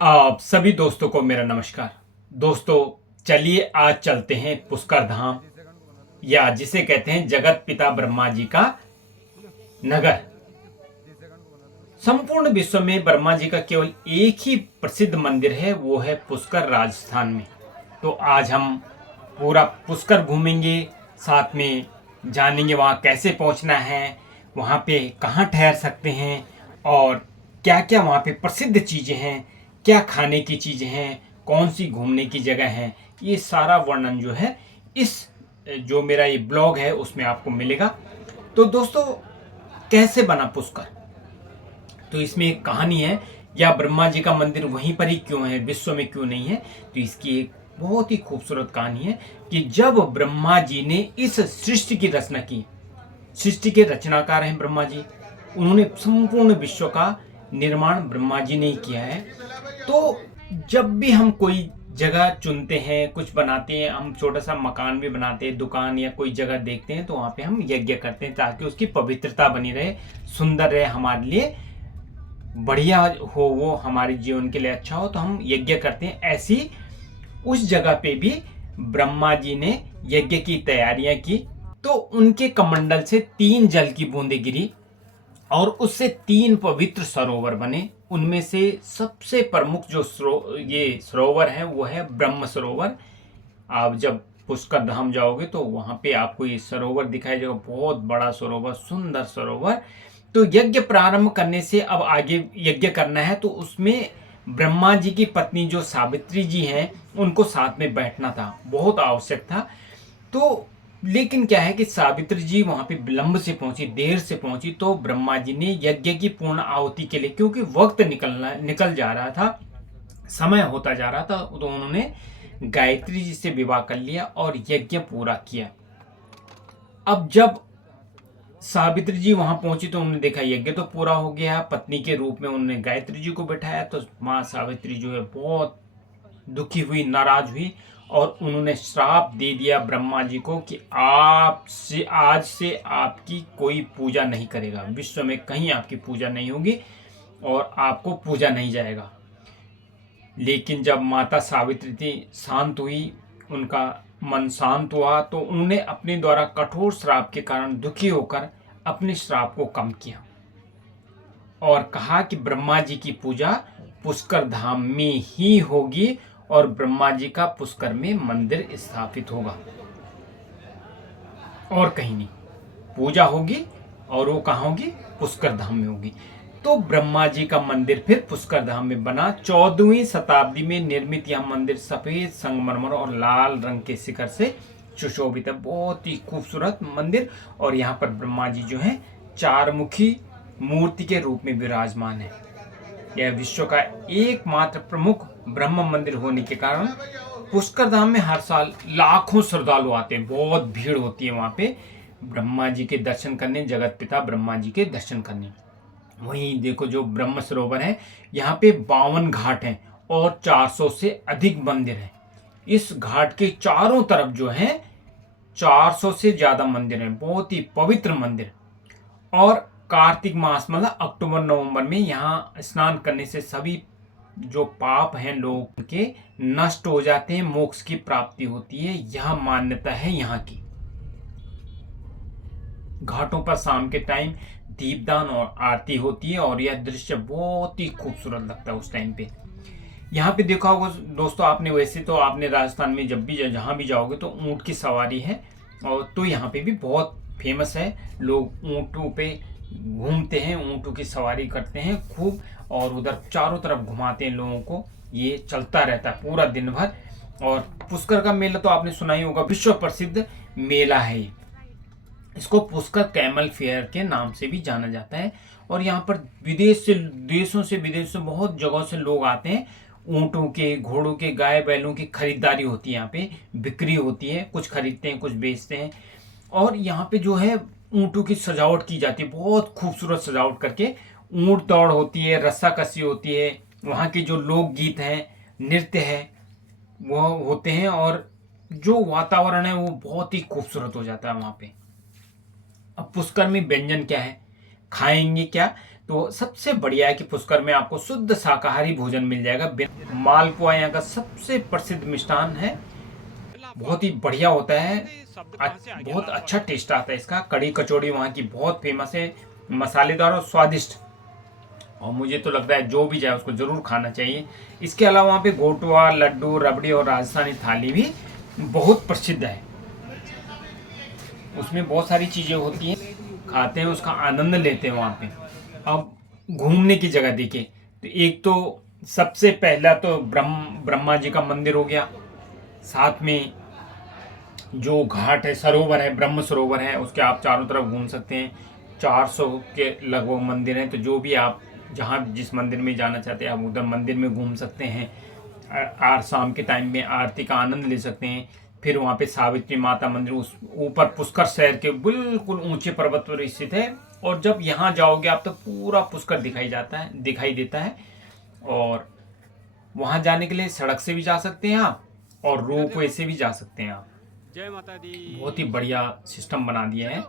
आप सभी दोस्तों को मेरा नमस्कार। दोस्तों, चलिए आज चलते हैं पुष्कर धाम, या जिसे कहते हैं जगत पिता ब्रह्मा जी का नगर। संपूर्ण विश्व में ब्रह्मा जी का केवल एक ही प्रसिद्ध मंदिर है, वो है पुष्कर राजस्थान में। तो आज हम पूरा पुष्कर घूमेंगे, साथ में जानेंगे वहाँ कैसे पहुँचना है, वहाँ पे कहाँ ठहर सकते हैं, और क्या क्या वहाँ पे प्रसिद्ध चीज़ें हैं, क्या खाने की चीज़ें हैं, कौन सी घूमने की जगह हैं। ये सारा वर्णन जो है इस जो मेरा ये ब्लॉग है उसमें आपको मिलेगा। तो दोस्तों, कैसे बना पुष्कर, तो इसमें एक कहानी है। या ब्रह्मा जी का मंदिर वहीं पर ही क्यों है, विश्व में क्यों नहीं है, तो इसकी एक बहुत ही खूबसूरत कहानी है कि जब ब्रह्मा जी ने इस सृष्टि की रचना की, सृष्टि के रचनाकार हैं ब्रह्मा जी, उन्होंने संपूर्ण विश्व का निर्माण ब्रह्मा जी ने ही किया है। तो जब भी हम कोई जगह चुनते हैं, कुछ बनाते हैं, हम छोटा सा मकान भी बनाते हैं, दुकान या कोई जगह देखते हैं, तो वहाँ पे हम यज्ञ करते हैं ताकि उसकी पवित्रता बनी रहे, सुंदर रहे, हमारे लिए बढ़िया हो, वो हमारे जीवन के लिए अच्छा हो, तो हम यज्ञ करते हैं। ऐसी उस जगह पे भी ब्रह्मा जी ने यज्ञ की तैयारियां की। तो उनके कमंडल से 3 जल की बूंदें गिरी और उससे 3 पवित्र सरोवर बने। उनमें से सबसे प्रमुख जो ये सरोवर है वो है ब्रह्म सरोवर। आप जब पुष्कर धाम जाओगे तो वहां पे आपको ये सरोवर दिखाई देगा, बहुत बड़ा सरोवर, सुंदर सरोवर। तो यज्ञ प्रारंभ करने से अब आगे यज्ञ करना है, तो उसमें ब्रह्मा जी की पत्नी जो सावित्री जी हैं उनको साथ में बैठना था, बहुत आवश्यक था। तो लेकिन क्या है कि सावित्री जी वहां पे विलंब से पहुंची, देर से पहुंची, तो ब्रह्मा जी ने यज्ञ की पूर्ण आहुति के लिए, क्योंकि वक्त निकल जा रहा था, समय होता जा रहा था, तो उन्होंने गायत्री जी से विवाह कर लिया और यज्ञ पूरा किया। अब जब सावित्री जी वहां पहुंची तो उन्होंने देखा यज्ञ तो पूरा हो गया, पत्नी के रूप में उन्होंने गायत्री जी को बैठाया, तो माँ सावित्री जो है बहुत दुखी हुई, नाराज हुई, और उन्होंने श्राप दे दिया ब्रह्मा जी को कि आपसे आज से आपकी कोई पूजा नहीं करेगा, विश्व में कहीं आपकी पूजा नहीं होगी और आपको पूजा नहीं जाएगा। लेकिन जब माता सावित्री थी शांत हुई, उनका मन शांत हुआ, तो उन्होंने अपने द्वारा कठोर श्राप के कारण दुखी होकर अपने श्राप को कम किया और कहा कि ब्रह्मा जी की पूजा पुष्कर धाम में ही होगी और ब्रह्मा जी का पुष्कर में मंदिर स्थापित होगा और कहीं नहीं। पूजा होगी और वो कहाँ होगी, पुष्कर धाम में होगी। तो ब्रह्मा जी का मंदिर फिर पुष्कर धाम में बना। 14वीं शताब्दी में निर्मित यह मंदिर सफेद संगमरमर और लाल रंग के शिखर से सुशोभित है, बहुत ही खूबसूरत मंदिर। और यहाँ पर ब्रह्मा जी जो है 4 मुखी मूर्ति के रूप में विराजमान है। यह विश्व का एकमात्र प्रमुख ब्रह्म मंदिर होने के कारण पुष्कर धाम में हर साल लाखों श्रद्धालु आते हैं, बहुत भीड़ होती है वहां पे ब्रह्मा जी के दर्शन करने, जगत पिता ब्रह्मा जी के दर्शन करने। वहीं देखो जो ब्रह्म सरोवर है, यहाँ पे 52 घाट हैं और 400 से अधिक मंदिर हैं। इस घाट के चारों तरफ जो है 400 से ज्यादा मंदिर हैं, बहुत ही पवित्र मंदिर। और कार्तिक मास मतलब अक्टूबर नवंबर में यहाँ स्नान करने से सभी जो पाप हैं लोगों के नष्ट हो जाते हैं, मोक्ष की प्राप्ति होती है, यह मान्यता है यहाँ की। घाटों पर शाम के टाइम दीपदान और आरती होती है और यह दृश्य बहुत ही खूबसूरत लगता है उस टाइम पे। यहाँ पे देखा होगा दोस्तों आपने, वैसे तो आपने राजस्थान में जब भी जहाँ भी जाओगे तो ऊँट की सवारी है, और तो यहाँ पे भी बहुत फेमस है। लोग ऊँटों पे घूमते हैं, ऊँटों की सवारी करते हैं खूब, और उधर चारों तरफ घुमाते हैं लोगों को। ये चलता रहता है पूरा दिन भर। और पुष्कर का मेला तो आपने सुना ही होगा, विश्व प्रसिद्ध मेला है ये। इसको पुष्कर कैमल फेयर के नाम से भी जाना जाता है। और यहाँ पर विदेश से, देशों से विदेश से बहुत जगहों से लोग आते हैं। ऊँटों के, घोड़ों के, गाय बैलों की खरीदारी होती है, यहाँ पे बिक्री होती है, कुछ खरीदते हैं कुछ बेचते हैं। और यहाँ पे जो है ऊँटों की सजावट की जाती है, बहुत खूबसूरत सजावट करके। ऊँट दौड़ होती है, रस्साकसी होती है, वहाँ के जो लोकगीत हैं, नृत्य है, वो होते हैं, और जो वातावरण है वो बहुत ही खूबसूरत हो जाता है वहाँ पे। अब पुष्कर में व्यंजन क्या है, खाएंगे क्या, तो सबसे बढ़िया है कि पुष्कर में आपको शुद्ध शाकाहारी भोजन मिल जाएगा। मालपुआ यहाँ का सबसे प्रसिद्ध मिष्ठान है, बहुत ही बढ़िया होता है, बहुत अच्छा टेस्ट आता है इसका। कड़ी कचौड़ी वहाँ की बहुत फेमस है, मसालेदार और स्वादिष्ट, और मुझे तो लगता है जो भी जाए उसको ज़रूर खाना चाहिए। इसके अलावा वहाँ पे गोटवा, लड्डू, रबड़ी और राजस्थानी थाली भी बहुत प्रसिद्ध है। उसमें बहुत सारी चीज़ें होती हैं, खाते हैं, उसका आनंद लेते हैं वहाँ पे। अब घूमने की जगह देखिए, तो एक तो सबसे पहला तो ब्रह्मा जी का मंदिर हो गया, साथ में जो घाट है, सरोवर है, ब्रह्म सरोवर है, उसके आप चारों तरफ घूम सकते हैं। 400 के लगभग मंदिर हैं, तो जो भी आप जहाँ जिस मंदिर में जाना चाहते हैं आप उधर मंदिर में घूम सकते हैं। आज शाम के टाइम में आरती का आनंद ले सकते हैं। फिर वहाँ पे सावित्री माता मंदिर उस ऊपर पुष्कर शहर के बिल्कुल ऊंचे पर्वत पर स्थित है, और जब यहाँ जाओगे आप तो पूरा पुष्कर दिखाई देता है। और वहाँ जाने के लिए सड़क से भी जा सकते हैं आप, और रोपवे से भी जा सकते हैं आप। जय माता दी। बहुत ही बढ़िया सिस्टम बना दिया है।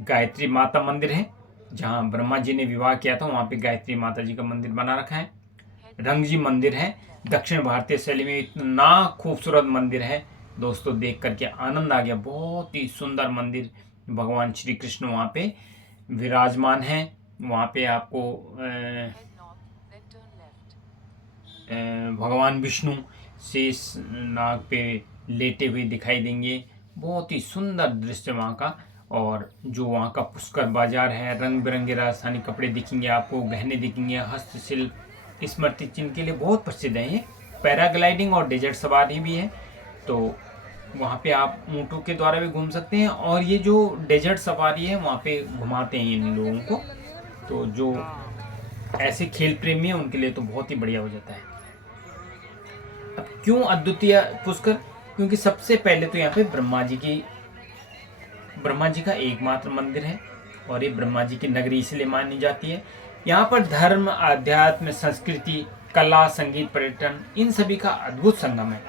गायत्री माता मंदिर है, जहाँ ब्रह्मा जी ने विवाह किया था, वहाँ पे गायत्री माता जी का मंदिर बना रखा है। रंगजी मंदिर है, दक्षिण भारतीय शैली में इतना खूबसूरत मंदिर है दोस्तों, देख करके आनंद आ गया। बहुत ही सुंदर मंदिर, भगवान श्री कृष्ण वहाँ पे विराजमान है। वहाँ पे आपको भगवान विष्णु शेष नाग पे लेटे हुए दिखाई देंगे। बहुत ही सुंदर दृश्य वहाँ का। और जो वहाँ का पुष्कर बाजार है, रंग बिरंगे राजस्थानी कपड़े दिखेंगे आपको, गहने दिखेंगे, हस्तशिल्प, स्मृति चिन्ह के लिए बहुत प्रसिद्ध है ये। पैराग्लाइडिंग और डेजर्ट सवारी भी है, तो वहाँ पे आप ऊँटों के द्वारा भी घूम सकते हैं। और ये जो डेजर्ट सवारी है वहाँ पे घुमाते हैं इन लोगों को, तो जो ऐसे खेल प्रेमी है उनके लिए तो बहुत ही बढ़िया हो जाता है। अब क्यों अद्वितीय पुष्कर? क्योंकि सबसे पहले तो यहाँ पे ब्रह्मा जी का एकमात्र मंदिर है, और ये ब्रह्मा जी की नगरी इसलिए मानी जाती है। यहाँ पर धर्म, आध्यात्म, संस्कृति, कला, संगीत, पर्यटन, इन सभी का अद्भुत संगम है।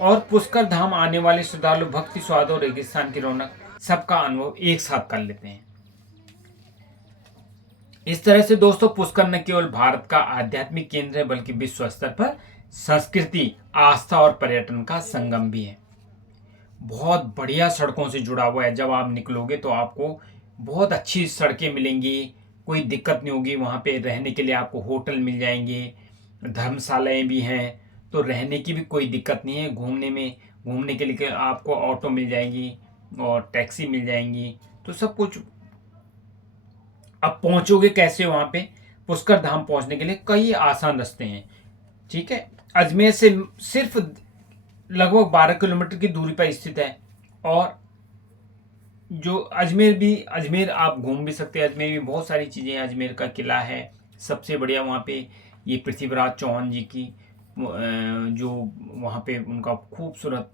और पुष्कर धाम आने वाले श्रद्धालु भक्ति, स्वाद और रेगिस्तान की रौनक सबका अनुभव एक साथ कर लेते हैं। इस तरह से दोस्तों पुष्कर न केवल भारत का आध्यात्मिक केंद्र है, बल्कि विश्व स्तर पर संस्कृति, आस्था और पर्यटन का संगम भी है। बहुत बढ़िया सड़कों से जुड़ा हुआ है। जब आप निकलोगे तो आपको बहुत अच्छी सड़कें मिलेंगी, कोई दिक्कत नहीं होगी। वहाँ पे रहने के लिए आपको होटल मिल जाएंगे, धर्मशालाएं भी हैं, तो रहने की भी कोई दिक्कत नहीं है। घूमने के लिए आपको ऑटो मिल जाएगी और टैक्सी मिल जाएंगी, तो सब कुछ। अब पहुँचोगे कैसे वहाँ पे? पुष्कर धाम पहुँचने के लिए कई आसान रास्ते हैं, ठीक है। अजमेर से सिर्फ लगभग 12 किलोमीटर की दूरी पर स्थित है। और जो अजमेर आप घूम भी सकते हैं। अजमेर में बहुत सारी चीज़ें हैं। अजमेर का किला है सबसे बढ़िया, वहाँ पे ये पृथ्वीराज चौहान जी की जो वहाँ पे उनका खूबसूरत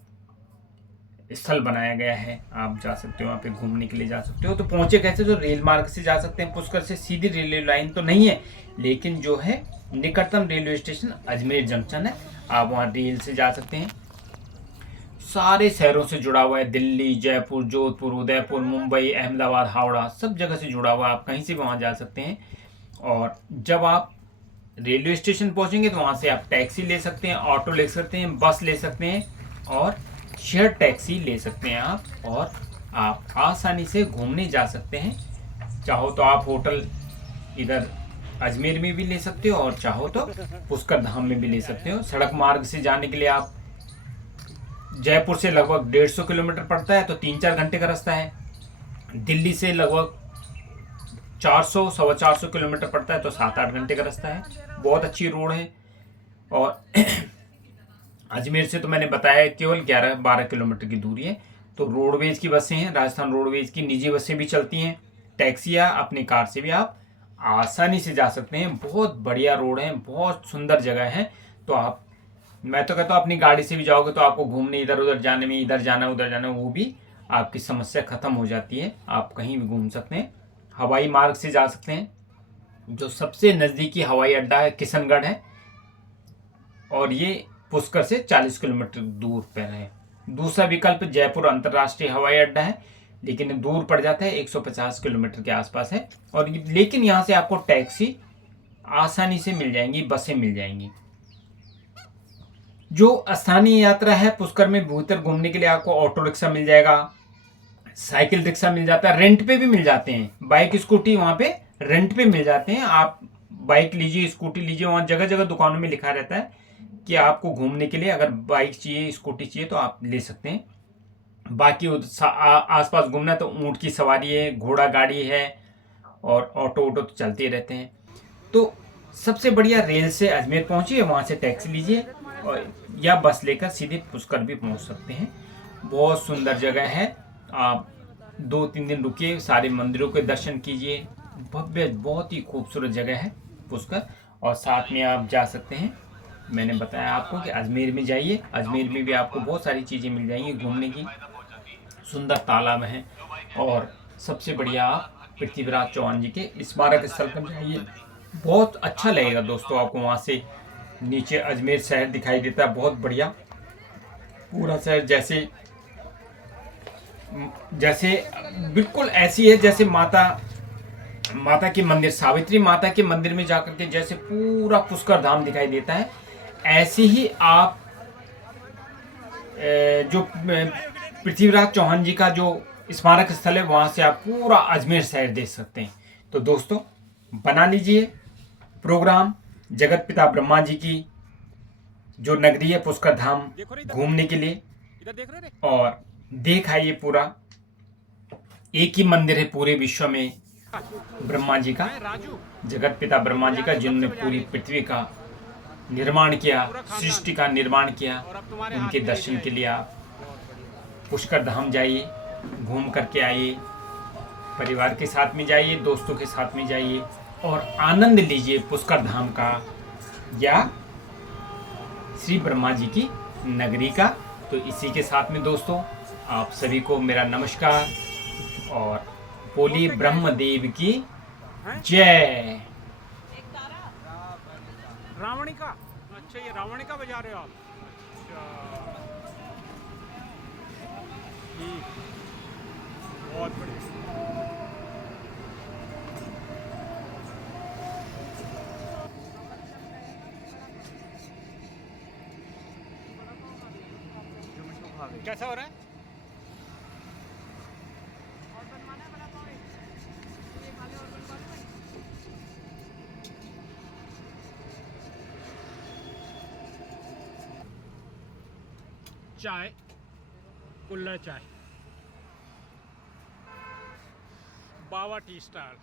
स्थल बनाया गया है, आप जा सकते हो वहाँ पे घूमने के लिए जा सकते हो। तो पहुँचे कैसे? तो रेल मार्ग से जा सकते हैं। पुष्कर से सीधी रेलवे लाइन तो नहीं है, लेकिन जो है निकटतम रेलवे स्टेशन अजमेर जंक्शन है, आप वहाँ रेल से जा सकते हैं। सारे शहरों से जुड़ा हुआ है, दिल्ली, जयपुर, जोधपुर, उदयपुर, मुंबई, अहमदाबाद, हावड़ा, सब जगह से जुड़ा हुआ है। आप कहीं से भी वहाँ जा सकते हैं। और जब आप रेलवे स्टेशन पहुँचेंगे तो वहाँ से आप टैक्सी ले सकते हैं, ऑटो ले सकते हैं, बस ले सकते हैं, और शेयर टैक्सी ले सकते हैं आप, और आप आसानी से घूमने जा सकते हैं। चाहो तो आप होटल इधर अजमेर में भी ले सकते हो, और चाहो तो पुष्कर धाम में भी ले सकते हो। सड़क मार्ग से जाने के लिए आप जयपुर से लगभग 150 किलोमीटर पड़ता है, तो 3-4 घंटे का रास्ता है। दिल्ली से लगभग 400-450 किलोमीटर पड़ता है, तो 7-8 घंटे का रास्ता है। बहुत अच्छी रोड है। और अजमेर से तो मैंने बताया केवल 11-12 किलोमीटर की दूरी है। तो रोडवेज की बसें हैं, राजस्थान रोडवेज की निजी बसें भी चलती हैं। टैक्सी या अपनी कार से भी आप आसानी से जा सकते हैं। बहुत बढ़िया रोड है, बहुत सुंदर जगह है। तो मैं तो कहता हूँ अपनी गाड़ी से भी जाओगे तो आपको घूमने इधर उधर जाने में, इधर जाना उधर जाना, वो भी आपकी समस्या खत्म हो जाती है। आप कहीं भी घूम सकते हैं। हवाई मार्ग से जा सकते हैं। जो सबसे नज़दीकी हवाई अड्डा है किशनगढ़ है, और ये पुष्कर से 40 किलोमीटर दूर पर है। दूसरा विकल्प जयपुर अंतर्राष्ट्रीय हवाई अड्डा है, लेकिन दूर पड़ जाता है, 150 किलोमीटर के आसपास है। और लेकिन यहाँ से आपको टैक्सी आसानी से मिल जाएंगी, बसें मिल जाएंगी। जो स्थानीय यात्रा है, पुष्कर में भीतर घूमने के लिए आपको ऑटो रिक्शा मिल जाएगा, साइकिल रिक्शा मिल जाता है, रेंट पे भी मिल जाते हैं, बाइक स्कूटी वहाँ पे रेंट पे मिल जाते हैं। आप बाइक लीजिए, स्कूटी लीजिए, वहाँ जगह जगह दुकानों में लिखा रहता है कि आपको घूमने के लिए अगर बाइक चाहिए, स्कूटी चाहिए तो आप ले सकते हैं। बाकी आसपास घूमना है तो ऊँट की सवारी है, घोड़ा गाड़ी है, और ऑटो तो चलते रहते हैं। तो सबसे बढ़िया रेल से अजमेर पहुंचिए, वहाँ से टैक्सी लीजिए और या बस लेकर सीधे पुष्कर भी पहुंच सकते हैं। बहुत सुंदर जगह है, आप 2-3 दिन रुकिए, सारे मंदिरों के दर्शन कीजिए। भव्य, बहुत ही खूबसूरत जगह है पुष्कर। और साथ में आप जा सकते हैं, मैंने बताया आपको कि अजमेर में जाइए, अजमेर में भी आपको बहुत सारी चीज़ें मिल जाएंगी घूमने की, सुंदर तालाब हैं। और सबसे बढ़िया आप पृथ्वीराज चौहान जी के स्मारक स्थल पर जाइए, बहुत अच्छा लगेगा दोस्तों आपको। वहाँ से नीचे अजमेर शहर दिखाई देता है, बहुत बढ़िया पूरा शहर, जैसे जैसे बिल्कुल ऐसी है जैसे माता माता के मंदिर, सावित्री माता के मंदिर में जाकर के जैसे पूरा पुष्कर धाम दिखाई देता है, ऐसे ही आप जो पृथ्वीराज चौहान जी का जो स्मारक स्थल है, वहाँ से आप पूरा अजमेर शहर देख सकते हैं। तो दोस्तों, बना लीजिए प्रोग्राम जगत पिता ब्रह्मा जी की जो नगरी है पुष्कर धाम घूमने के लिए, और देख आइए पूरा। एक ही मंदिर है पूरे विश्व में ब्रह्मा जी का, जगत पिता ब्रह्मा जी का, जिन्होंने पूरी पृथ्वी का निर्माण किया, सृष्टि का निर्माण किया। उनके दर्शन के लिए आप पुष्कर धाम जाइए, घूम करके आइए, परिवार के साथ में जाइए, दोस्तों के साथ में जाइए और आनंद लीजिए पुष्कर धाम का या श्री ब्रह्मा जी की नगरी का। तो इसी के साथ में दोस्तों, आप सभी को मेरा नमस्कार और बोलिए ब्रह्मदेव की जय। रावणी का, अच्छा ये रावणी का बजा रहे हो आप? अच्छा ठीक, बहुत बढ़िया। कैसा हो रहा है? चाय, कुल्हड़ चाय, बावा टी स्टार।